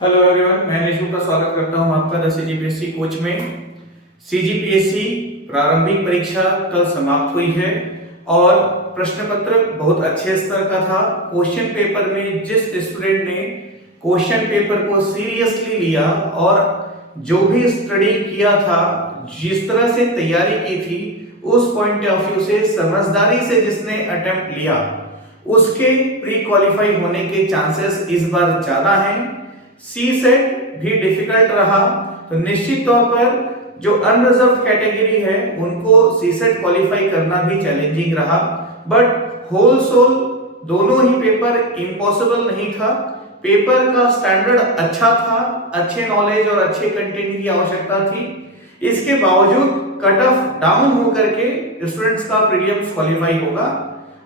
Hello everyone, मैं निशु का स्वागत करता हूं आपका द सीजीपीएससी कोच में। सीजीपीएससी प्रारंभिक परीक्षा कल समाप्त हुई है और प्रश्न पत्र बहुत अच्छे स्तर का था। क्वेश्चन पेपर में जिस स्टूडेंट ने क्वेश्चन पेपर को सीरियसली लिया और जो भी स्टडी किया था, जिस तरह से तैयारी की थी, उस पॉइंट ऑफ व्यू से समझदारी से जिसने अटेम्प्ट लिया, उसके प्री क्वालिफाई होने के चांसेस इस बार ज्यादा हैं। सी सेट भी डिफिकल्ट रहा, तो निश्चित तौर पर जो अनरिजर्व कैटेगरी है उनको सी सेट क्वालिफाई करना भी चैलेंजिंग रहा। बट होल सोल दोनों ही पेपर इम्पॉसिबल नहीं था। पेपर का स्टैंडर्ड अच्छा था, अच्छे नॉलेज और अच्छे कंटेंट की आवश्यकता थी। इसके बावजूद कट ऑफ डाउन होकर के स्टूडेंट्स का प्रीलिम्स क्वालिफाई होगा।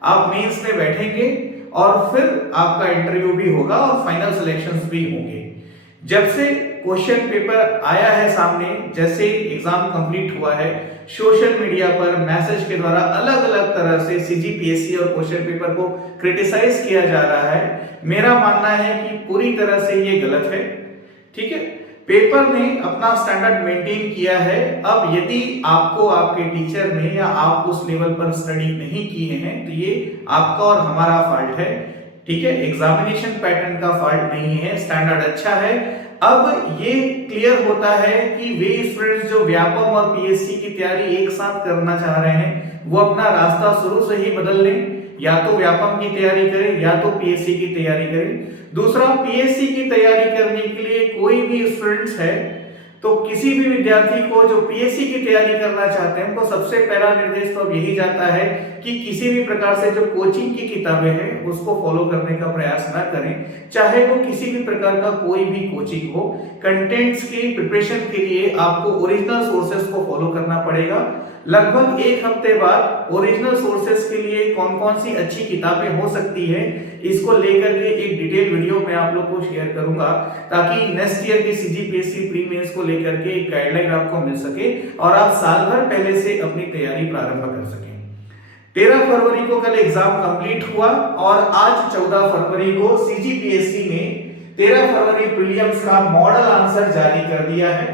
आप मेंस में बैठेंगे और फिर आपका इंटरव्यू भी होगा और फाइनल सिलेक्शंस भी होंगे। जब से क्वेश्चन पेपर आया है सामने, जैसे एग्जाम कंप्लीट हुआ है, सोशल मीडिया पर मैसेज के द्वारा अलग अलग तरह से सीजीपीएससी और क्वेश्चन पेपर को क्रिटिसाइज किया जा रहा है। मेरा मानना है कि पूरी तरह से ये गलत है। ठीक है, पेपर ने अपना स्टैंडर्ड मेंटेन किया है। अब यदि आपको आपके टीचर ने या आप उस लेवल पर स्टडी नहीं किए हैं तो ये आपका और हमारा फॉल्ट है। ठीक है, एग्जामिनेशन पैटर्न का फॉल्ट नहीं है, स्टैंडर्ड अच्छा है। अब ये क्लियर होता है कि वे स्टूडेंट्स जो व्यापम और पीएससी की तैयारी एक साथ करना चाह रहे हैं, वो अपना रास्ता शुरू से ही बदल लें। या तो व्यापम की तैयारी करें या तो पीएससी की तैयारी करें। दूसरा, पीएससी की तैयारी करने के लिए कोई भी स्टूडेंट्स है तो किसी भी विद्यार्थी को जो पीएससी की तैयारी करना चाहते हैं, उनको सबसे पहला निर्देश तो यही जाता है कि किसी भी प्रकार से जो कोचिंग की किताबें हैं उसको फॉलो करने का प्रयास ना करें, चाहे वो किसी भी प्रकार का कोई भी कोचिंग हो। कंटेंट्स की प्रिपरेशन के लिए आपको ओरिजिनल सोर्सेस को फॉलो करना पड़ेगा। लगभग एक हफ्ते बाद ओरिजिनल सोर्सेस के लिए कौन कौन सी अच्छी किताबें हो सकती है, इसको लेकर के एक डिटेल वीडियो मैं आप लोग को शेयर करूंगा, ताकि नेक्स्ट ईयर की सीजीपीएससी प्री मेंस को लेकर के एक गाइडलाइन आपको मिल सके और आप साल भर पहले से अपनी तैयारी प्रारंभ कर सकें। 13 फरवरी को कल एग्जाम कंप्लीट हुआ और आज 14 फरवरी को सीजीपीएससी ने 13 फरवरी प्रीलिम्स का मॉडल आंसर जारी कर दिया है।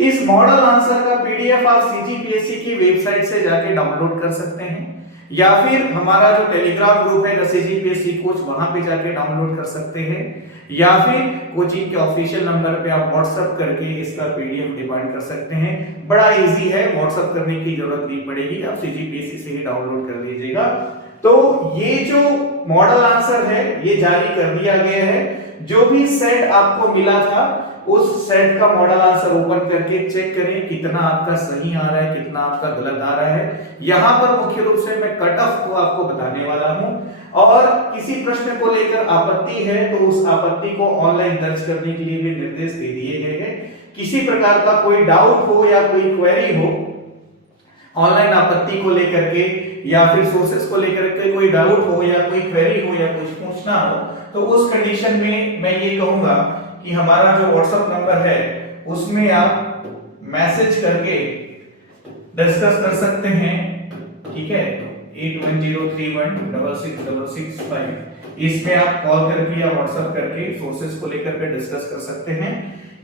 इस मॉडल आंसर का पीडीएफ आप सीजीपीएससी की वेबसाइट से जाके डाउनलोड कर सकते हैं, या फिर हमारा जो टेलीग्राम ग्रुप है द सीजीपीएससी कोच, वहां पे जाके डाउनलोड कर सकते हैं, या फिर कोचिंग के ऑफिशियल नंबर पे आप व्हाट्सएप करके इसका पीडीएफ डिमांड कर सकते हैं। बड़ा इजी है, व्हाट्सएप करने की जरूरत नहीं पड़ेगी, आप सीजीपीएससी से ही डाउनलोड कर लीजिएगा। तो ये जो मॉडल आंसर है ये जारी कर दिया गया है। जो भी सेट आपको मिला था उस सेट का मॉडल आंसर ओपन करके चेक करें कितना आपका सही आ रहा है, कितना आपका गलत आ रहा है। यहां पर मुख्य रूप से मैं कट ऑफ को आपको बताने वाला हूं, और किसी प्रश्न को लेकर आपत्ति है तो उस आपत्ति को ऑनलाइन दर्ज करने के लिए भी निर्देश दे दिए गए हैं। किसी प्रकार का कोई डाउट हो या कोई क्वेरी हो ऑनलाइन आपत्ति को लेकर के, या फिर सोर्सेस को लेकर के कोई डाउट हो या कोई क्वेरी हो या कुछ पूछना हो, तो उस कंडीशन में मैं ये कहूंगा कि हमारा जो व्हाट्सएप नंबर है उसमें आप मैसेज करके डिस्कस कर सकते हैं। ठीक है, 8103166665, इस पे आप कॉल करके या व्हाट्सएप करके सोर्सेस को लेकर के डिस्कस कर सकते हैं।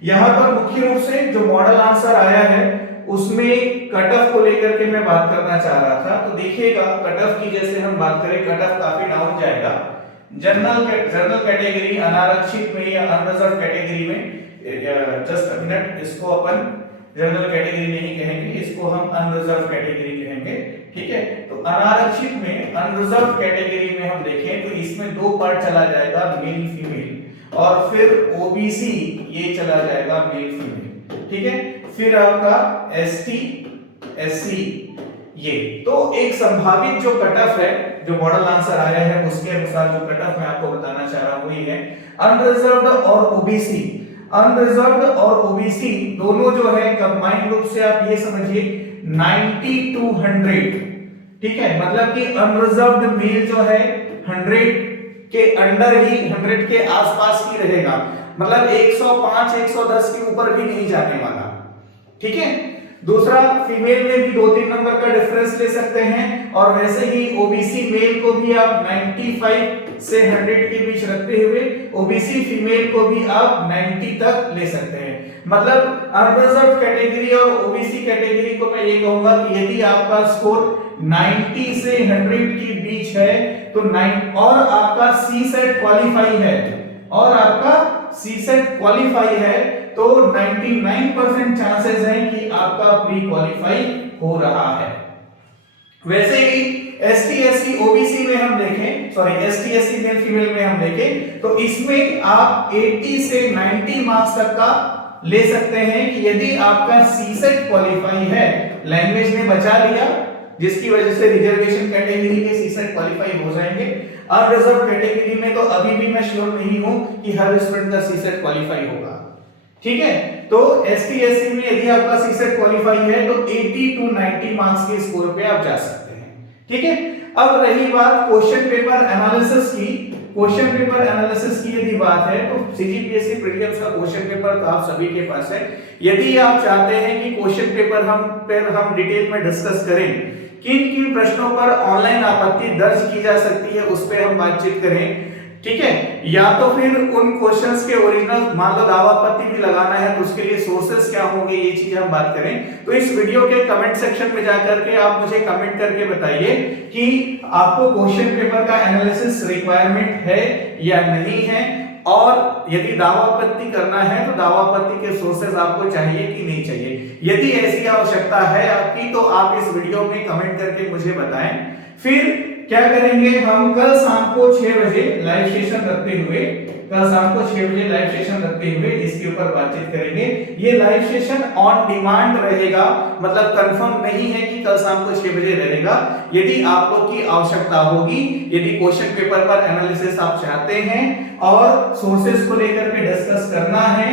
यहां पर मुख्य रूप से जो मॉडल आंसर आया है उसमें कट ऑफ को लेकर के मैं बात करना चाह रहा था। तो देखिएगा, कट ऑफ की जैसे हम बात करें, कट ऑफ काफी डाउन जाएगा। जनरल कैटेगरी, अनारक्षित में या अनरिजर्व कैटेगरी में, जस्ट अ मिनट, इसको अपन जनरल कैटेगरी नहीं कहेंगे, इसको हम अनरिजर्व कैटेगरी कहेंगे। ठीक है, तो अनारक्षित में, अनरिजर्व कैटेगरी में हम देखें तो इसमें दो पार्ट चला जाएगा, मेल फीमेल, और फिर ओबीसी ये चला जाएगा मेल फीमेल। ठीक है, फिर आपका एसटी एससी, ये तो एक संभावित जो कट ऑफ है, जो मॉडल आंसर आया है उसके अनुसार जो कट ऑफ मैं आपको बताना चाह रहा हूं ये है अनरिजर्व्ड और ओबीसी। अनरिजर्व्ड और ओबीसी दोनों जो है कंबाइंड रूप से आप ये समझिए 90 to 100। ठीक है, मतलब कि अनरिजर्व्ड मेल जो है 100 के अंडर ही, 100 के आसपास ही रहेगा, मतलब 105 110 के ऊपर भी नहीं जाने वाला। ठीक है, दूसरा, फीमेल में भी 2-3 नंबर का डिफरेंस ले सकते हैं, और वैसे ही ओबीसी मेल को भी आप 95 से 100 के बीच रखते हुए ओबीसी फीमेल को भी आप 90 तक ले सकते हैं। मतलब अनरिजर्व्ड कैटेगरी और ओबीसी कैटेगरी को मैं ये कहूंगा कि यदि आपका स्कोर 90 से 100 के बीच है तो 9 और आपका सीसेट क्वालिफाई है तो 99% चांसेस हैं कि आपका प्री क्वालिफाई हो रहा है। वैसे ही एसटी एससी ओबीसी में हम देखें, sorry ST SC male female में हम देखें तो इसमें आप 80 से 90 मार्क्स तक का ले सकते हैं कि यदि आपका सीसेट क्वालिफाई है, लैंग्वेज ने बचा लिया जिसकी वजह से रिजर्वेशन कैटेगरी के सीसेट क्वालिफाई हो जाएंगे। अनरिजर्व कैटेगरी में तो अभी भी मैं श्योर नहीं हूं कि हर स्टूडेंट का सीसेट क्वालिफाई होगा, ठीक है। तो एसटी एससी में यदि आपका सीसेट क्वालिफाई है तो 80 टू 90 मार्क्स के स्कोर पे आप जा सकते हैं, ठीक है। अब रही बात क्वेश्चन पेपर एनालिसिस की, क्वेश्चन पेपर एनालिसिस की यदि बात है तो सीजीपीएससी प्रीलिम्स का क्वेश्चन पेपर तो आप सभी के पास है। यदि आप चाहते हैं कि क्वेश्चन पेपर हम डिटेल में डिस्कस करें, किन किन प्रश्नों पर ऑनलाइन आपत्ति दर्ज की जा सकती है उस पर हम बातचीत करें, ठीक है, या तो फिर उन क्वेश्चंस के ओरिजिनल मान लो दावा आपत्ति भी लगाना है तो उसके लिए सोर्सेस क्या होंगे, ये चीज हम बात करें। तो इस वीडियो के कमेंट सेक्शन में जाकर के आप मुझे कमेंट करके बताइए कि आपको क्वेश्चन पेपर का एनालिसिस रिक्वायरमेंट है या नहीं है, और यदि दावा आपत्ति करना है तो दावा आपत्ति के सोर्सेस आपको चाहिए कि नहीं चाहिए। यदि ऐसी आवश्यकता है आपकी तो आप इस वीडियो में कमेंट करके मुझे बताएं। फिर क्या करेंगे, हम कल शाम को 6 बजे लाइव सेशन रखते हुए इसके ऊपर बातचीत करेंगे। ये लाइव सेशन ऑन डिमांड रहेगा, मतलब कंफर्म नहीं है कि कल शाम को 6 बजे रहेगा। यदि आप लोग की आवश्यकता होगी, यदि क्वेश्चन पेपर पर एनालिसिस आप चाहते हैं और सोर्सेस को लेकर के डिस्कस करना है,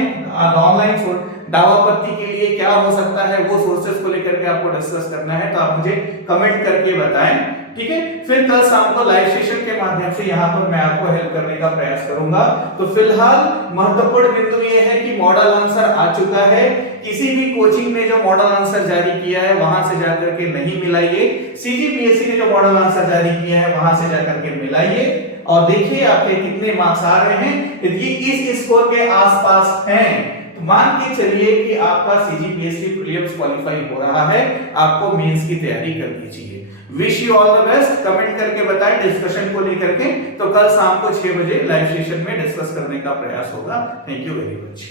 ऑनलाइन दावा आपत्ति के लिए क्या हो सकता है वो सोर्सेस को लेकर के आपको डिस्कस करना है, तो आप मुझे कमेंट करके बताएं, ठीक है। फिर कल शाम को लाइव सेशन के माध्यम से यहाँ पर मैं आपको हेल्प करने का प्रयास करूंगा। तो फिलहाल महत्वपूर्ण बिंदु ये है कि मॉडल आंसर आ चुका है। किसी भी कोचिंग ने जो मॉडल आंसर जारी किया है वहां से जाकर के नहीं मिलाइए, सीजीपीएससी ने जो मॉडल आंसर जारी किया है वहां से जाकर के मिलाइए और देखिए आपके कितने मार्क्स आ रहे हैं। यदि इस स्कोर के आसपास हैं तो मान के चलिए कि आपका सीजीपीएससी प्रीलिम्स क्वालिफाई हो रहा है, आपको मेंस की तैयारी करनी चाहिए। Wish you all the best. Comment करके बताएं डिस्कशन को लेकर के, तो कल शाम को 6 बजे लाइव सेशन में डिस्कस करने का प्रयास होगा। Thank you very much.